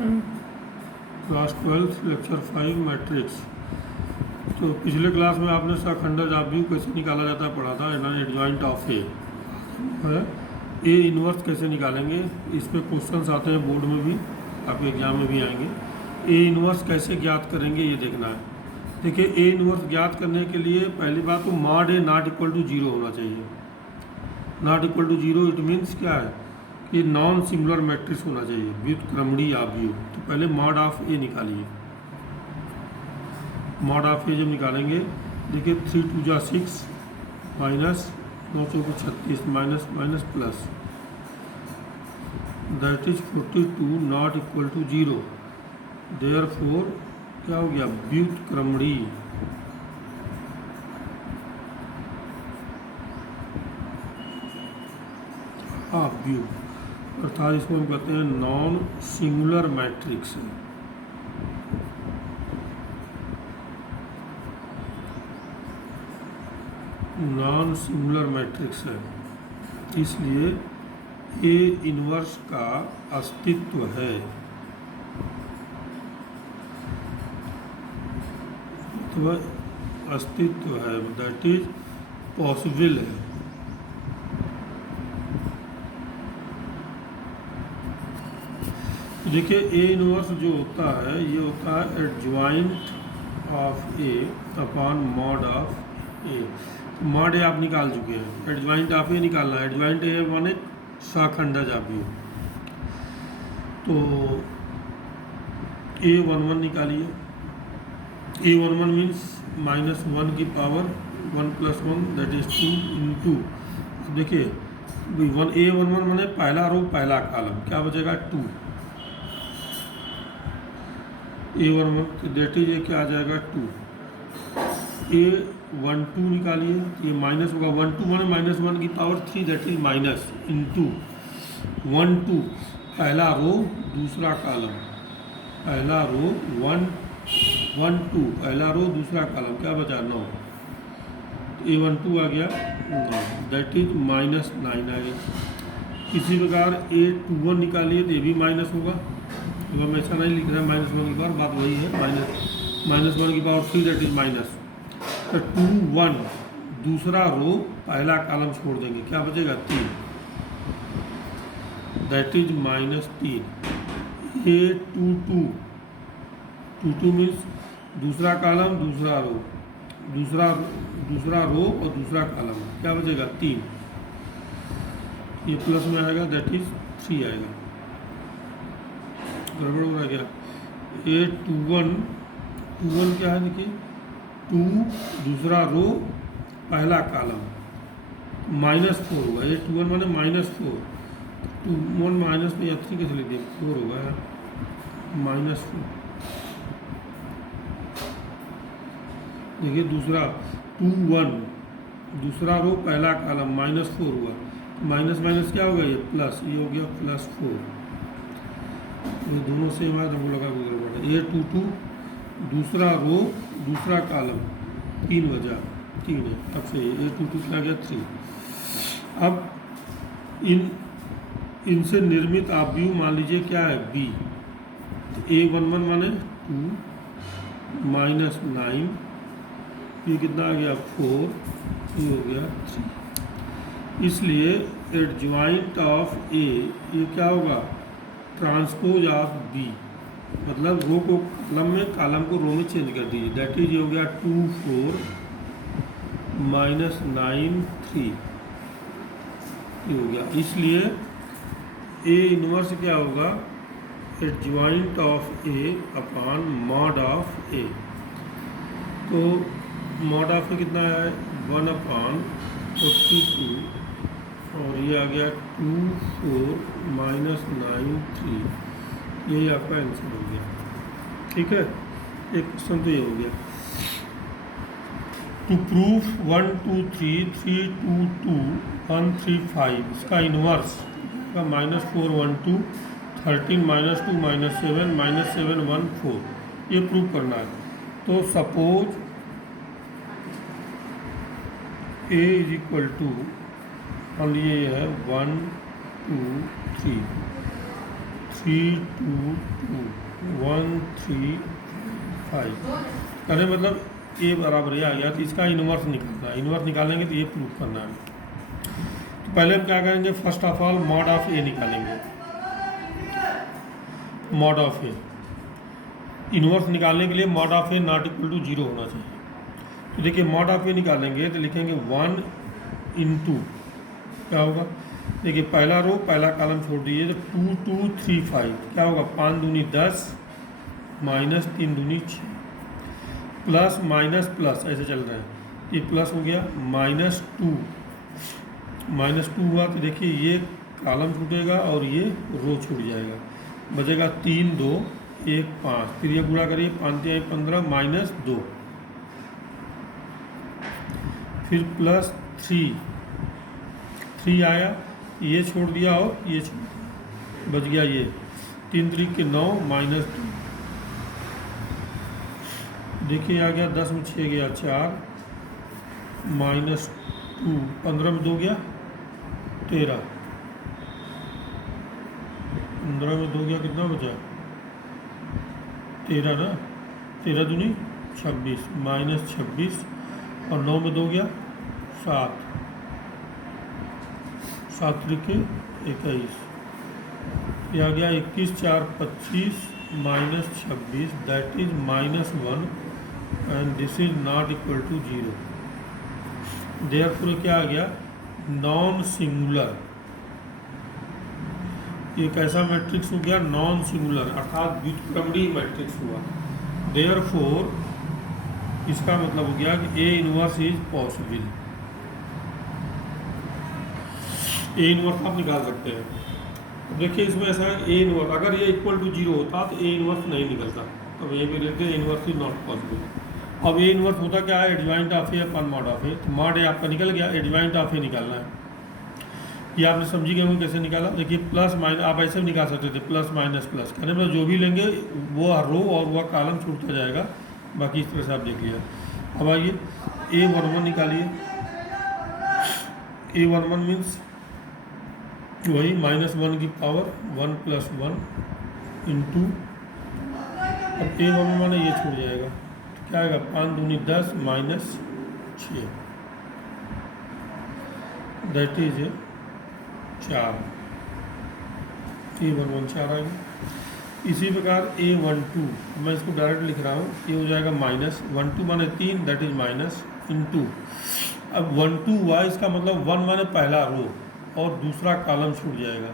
Class 12 lecture 5 matrix. तो पिछले class में आपने सखंडज ऑब्व्यू कैसे निकाला जाता है पढ़ा था, एडजॉइंट ऑफ ए है। ए इन्वर्स कैसे निकालेंगे, इस पे क्वेश्चंस आते हैं बोर्ड में भी, आपके एग्जाम में भी आएंगे। ए इन्वर्स कैसे ज्ञात करेंगे ये देखना है। देखिए, ए इन्वर्स ज्ञात करने के लिए पहली बात तो mod A not equal to zero होना चाहिए। Not equal to zero it means क्या है कि नॉन सिमिलर मैट्रिक्स होना चाहिए, व्युत्क्रमणीय ऑब्व्यू। तो पहले मॉड ऑफ ए निकालिए। मॉड ऑफ ए जब निकालेंगे, देखिए 3 2 जा 6 माइनस 9 चौको 36 minus minus plus, that is 42 not equal to zero. Therefore क्या हो गया, व्युत्क्रमणीय। ऑब्व्यू अर्थात इसको हम कहते हैं नॉन सिंगुलर मैट्रिक्स है। नॉन सिंगुलर मैट्रिक्स है, इसलिए ए इन्वर्स का अस्तित्व है। तो अस्तित्व है, दैट इज पॉसिबल है। देखिए, ए इन्वर्स जो होता है ये होता है adjoint of A upon mod of A. Mod A आप निकाल चुके हैं, एडजॉइंट ऑफ ए निकालना है। एडजॉइंट ए माने सखंडज ऑब्व्यू। तो A11 निकालिए। A11 मीन्स -1 की पावर 1 + 1 दैट इज 2 इंटू। देखिए, A11 माने पहला रो पहला कॉलम, क्या बचेगा 2। A11 दैट इज ये क्या आ जाएगा 2। A12 निकालिए, ये माइनस होगा 1 2 माने -1 की power 3 that is minus into 1 2 पहला रो दूसरा कॉलम, पहला रो 1 1 2 पहला रो दूसरा कॉलम, क्या बचा 9। A12 आ गया 9 दैट इज -9 आ गया। इसी प्रकार A21 निकालिए तो ये भी माइनस होगा, तो हम ऐसा नहीं लिख रहे हैं -1 की पावर, बात वही है, -1 की पावर 3 दैट इज माइनस। तो 2 1 दूसरा रो पहला कॉलम छोड़ देंगे, क्या बचेगा 3 दैट इज -3। A22 मीन्स दूसरा कॉलम दूसरा रो, दूसरा रो और दूसरा कॉलम, क्या बचेगा 3। ये प्लस में आएगा दैट इज 3 आएगा, गड़बड़ हो गया। A21 क्या है, देखिए 2 दूसरा रो पहला कॉलम -4 होगा। A21 माने -4, 21 माइनस में या 3 कैसे लिख दिया, 4 होगा -4। देखिए दूसरा 2 1 दूसरा रो पहला कॉलम -4 हुआ, माइनस माइनस क्या होगा, ये प्लस, ये हो गया +4। ये दोनों सेम है, तो लगा गड़बड़ है। A22 दूसरा रो दूसरा कॉलम 3 बजा 3 है, अब से A22 क्या गया 3। अब इनसे निर्मित ऑब्व्यू मान लीजिए क्या है B। तो A11 माने 2 -9, ये कितना आ गया 4, ये हो गया 3। इसलिए एडजॉइंट ऑफ A ये क्या होगा, ट्रांसपोज ऑफ B, मतलब रो को कॉलम में, कॉलम को रो में चेंज कर दीजिए, दैट इज ये हो गया 2 4 -9 3, ये हो गया। इसलिए ए इन्वर्स क्या होगा, adjoint of A upon mod of A. तो मॉड ऑफ ए कितना है 1/42 और ये आ गया 2 4 -9 3, यही आपका आंसर हो गया। ठीक है, एक क्वेश्चन तो ये हो गया। टू प्रूफ 1 2 3 3 2 2 1 3 5, इसका इन्वर्स का -4 1 2 13 -2 -7 -7 1 4, ये प्रूव करना है। तो suppose A is equal to, मान लीजिए ये है 1 2 3 3 2 2 1 3 5 कहने मतलब ए बराबर ये आ गया, तो इसका इन्वर्स निकालना है। इन्वर्स निकालेंगे तो ये प्रूफ करना है। तो पहले हम क्या करेंगे, first of all mod of A निकालेंगे। मॉड ऑफ ए, इन्वर्स निकालने के लिए mod of A not equal to 0 होना चाहिए। तो देखिए मॉड ऑफ ए निकालेंगे तो लिखेंगे 1 इंटू क्या होगा, देखिए पहला रो पहला कॉलम छोड़ दीजिए तो 2 2 3 5 क्या होगा, 5 दूनी 10 माइनस 3 दूनी 6 प्लस माइनस प्लस ऐसे चल रहा है, ये प्लस हो गया, -2 हुआ तो देखिए ये कॉलम छूटेगा और ये रो छूट जाएगा, बचेगा 3 2 1 5, फिर ये गुणा करिए 5 3 15 -2, फिर प्लस 3 आया, ये छोड़ दिया और ये छोड़ दिया, बच गया ये 3 3 के 9 -2, देखिए आ गया 10 में 6 गया 4 -2, 15 में 2 गया 13, 15 में 2 गया कितना बचा 13 ना, 13 दूनी 26 -26 और 9 में 2 गया 7 7 त्रिके 21, ये आ गया 21 4 25 -26 that is -1 and this is not equal to 0। Therefore क्या आ गया, नॉन सिंगुलर, ये कैसा मैट्रिक्स हो गया, नॉन सिंगुलर अर्थात व्युत्क्रमणीय मैट्रिक्स हुआ। देयरफॉर इसका मतलब हो गया कि A inverse is possible. A inverse आप निकाल सकते हैं। देखिए इसमें ऐसा है, ए इनवर्स अगर ये इक्वल टू 0 होता तो ए इनवर्स नहीं निकलता, अब ये भी लिखते हैं इनवर्स इज नॉट पॉसिबल। अब ए इनवर्स होता क्या है, adjoint of A upon mod of A, तो मॉड ए आपका निकल गया, एडजॉइंट ऑफ ए निकालना है। ये आपने समझी गए कैसे निकाला, देखिए प्लस माइनस आप ऐसे भी निकाल सकते थे, प्लस माइनस प्लस कहने मतलब जो भी लेंगे वो रो और वह कॉलम छूटता जाएगा, बाकी इस तरह से आप देख लिया। अब आइए A11 निकालिए, A11 मीन्स वही -1 की पावर 1 + 1 इंटू, अब A11 माने ये छूट जाएगा, तो क्या आएगा 5 दूनी 10 -6 दैट इज 4, A11 4 आएगा। इसी प्रकार A12 मैं इसको डायरेक्ट लिख रहा हूँ, ये हो जाएगा -12 माने 3 दैट इज माइनस इंटू, अब 12 हुआ इसका मतलब 1 माने पहला रो और दूसरा कॉलम छूट जाएगा,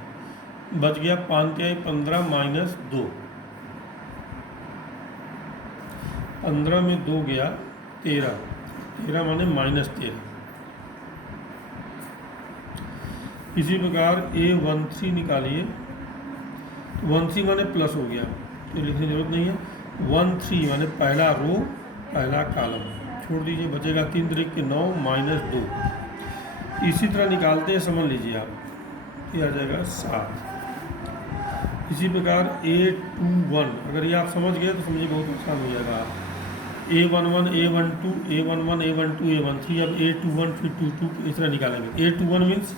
बच गया 5 3 15 -2, 15 में 2 गया 13 माने -13। इसी प्रकार A13 निकालिए, 13 माने प्लस हो गया तो लिखने की जरूरत नहीं है, 13 माने पहला रो पहला कॉलम छोड़ दीजिए, बचेगा 3 3 के 9 -2। इसी तरह निकालते हैं, समझ लीजिए आप, ये आ जाएगा 7। इसी प्रकार A21 अगर ये आप समझ गए तो समझिए बहुत आसान हो जाएगा। A11 A12 A11 A12 A13, अब A21 फिर 22 इस तरह निकालेंगे। A21 मीन्स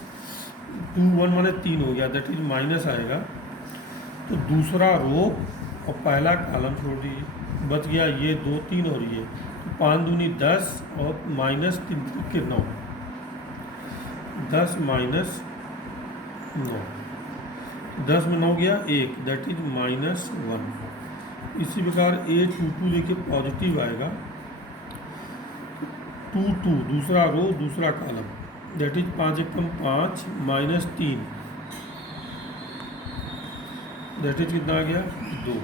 21 माने 3 हो गया दैट इज माइनस आएगा, तो दूसरा रो और पहला कॉलम छोड़ दीजिए, बच गया ये 2 3 और ये, तो 5 दूनी 10 और -3 के 9, 10 -9, 10 में 9 गया 1 दैट इज -1। इसी प्रकार A22 देखिए पॉजिटिव आएगा, 2 2 दूसरा रो दूसरा column that is 5 1 5 -3 that is कितना आ गया 2।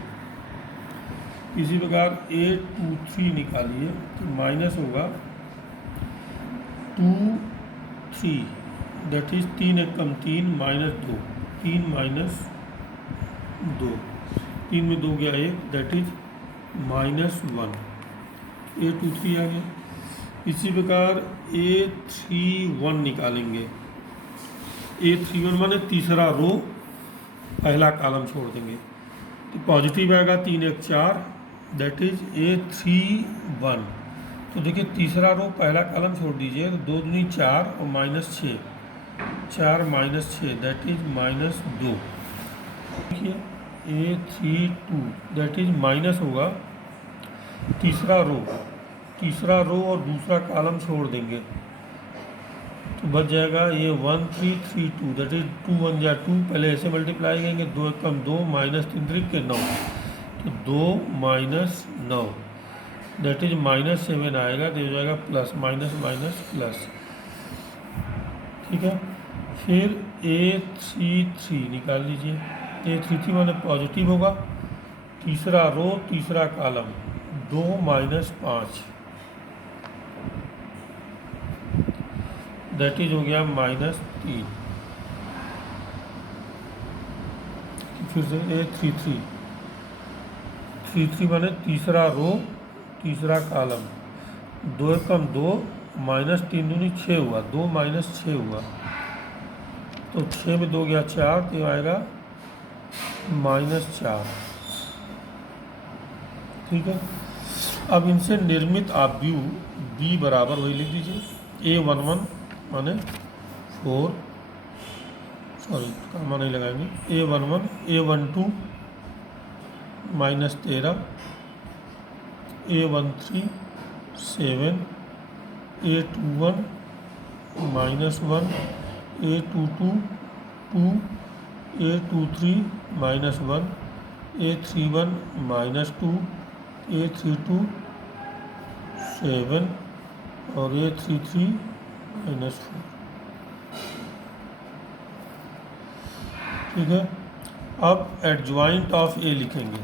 इसी प्रकार A23 निकालिए तो माइनस होगा 2 3 दैट इज 3 1 3 -2, 3 -2, 3 में 2 गया 1 दैट इज -1, A23 आ गया। इसी प्रकार A31 निकालेंगे, A31 माने तीसरा रो पहला कॉलम छोड़ देंगे, तो पॉजिटिव आएगा 3 1 4 दैट इज A31। तो देखिए तीसरा रो पहला कॉलम छोड़ दीजिए, तो 2 दूनी 4 और -6, 4 -6 दैट इज -2। देखिए A32 दैट इज माइनस होगा तीसरा रो और दूसरा कॉलम छोड़ देंगे तो बच जाएगा ये 1332 दैट इज 2 1 जा 2 पहले ऐसे मल्टीप्लाई करेंगे 2 1 कम 2 माइनस 3 3 के 9 तो 2 माइनस 9 दैट इज -7 आएगा तो हो जाएगा प्लस माइनस माइनस प्लस। ठीक है, फिर A33 निकाल लीजिए। A33 माने पॉजिटिव होगा, तीसरा रो तीसरा कॉलम 2 माइनस 5 दैट इज हो गया -3। फिर से A33 माने तीसरा रो तीसरा कॉलम 2 कम 2 -3 दूनी 6 हुआ 2 माइनस 6 हुआ तो 6 में 2 गया 4 तो आएगा -4। ठीक है, अब इनसे निर्मित आव्यूह B बराबर वही लिख दीजिए A11 माने 4 सॉरी कामा नहीं लगाएंगे A11 A12 -13 A13 7 A21 -1 A22 2 A23 -1 A31 -2 A32 7 और A33 -4। ठीक है, अब एडजॉइंट ऑफ ए लिखेंगे,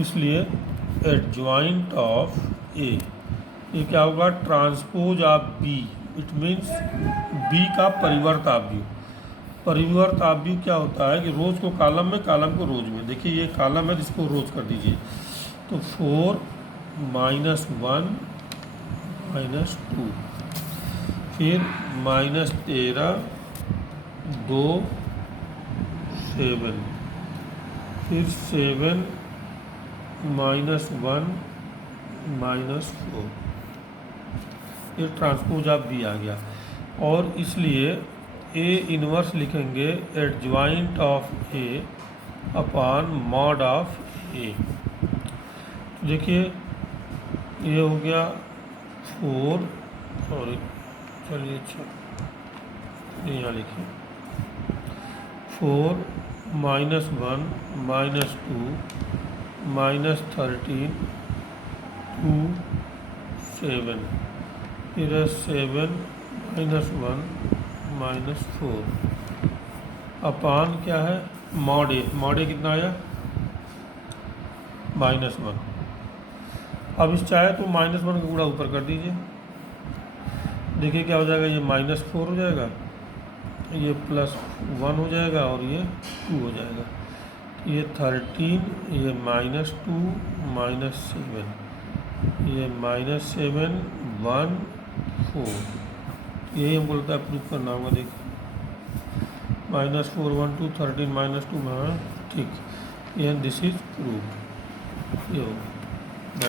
इसलिए एडजॉइंट ऑफ ए ये क्या होगा transpose of B, it means B का परिवर्त आव्यूह। परिवर्त आव्यूह क्या होता है कि रोज को कॉलम में कॉलम को रोज में। देखिए ये कॉलम है जिसको रोज कर दीजिए तो 4 -1 -2 फिर -13 2 7 फिर 7 -1 -4 ये ट्रांसपोज ऑफ बी आ गया। और इसलिए ए इनवर्स लिखेंगे adjoint of A upon mod of A. देखिए ये हो गया 4 सॉरी चलिए अच्छा यहाँ लिखिए 4 -1 -2 -13 2 7 फिर 7 -1 -4 अपान क्या है मॉड ए कितना आया -1। अब इस चाहे तो -1 का गुणा ऊपर कर दीजिए, देखिए क्या हो जाएगा ये -4 हो जाएगा, ये +1 हो जाएगा और ये 2 हो जाएगा। ये 13 ये -2 -7 ये -7 1 4 यही हमको लगता है प्रूफ करना होगा। देखिए -4 1 2 13 -2 हाँ ठीक, ये दिस इज प्रूफ ये होगा।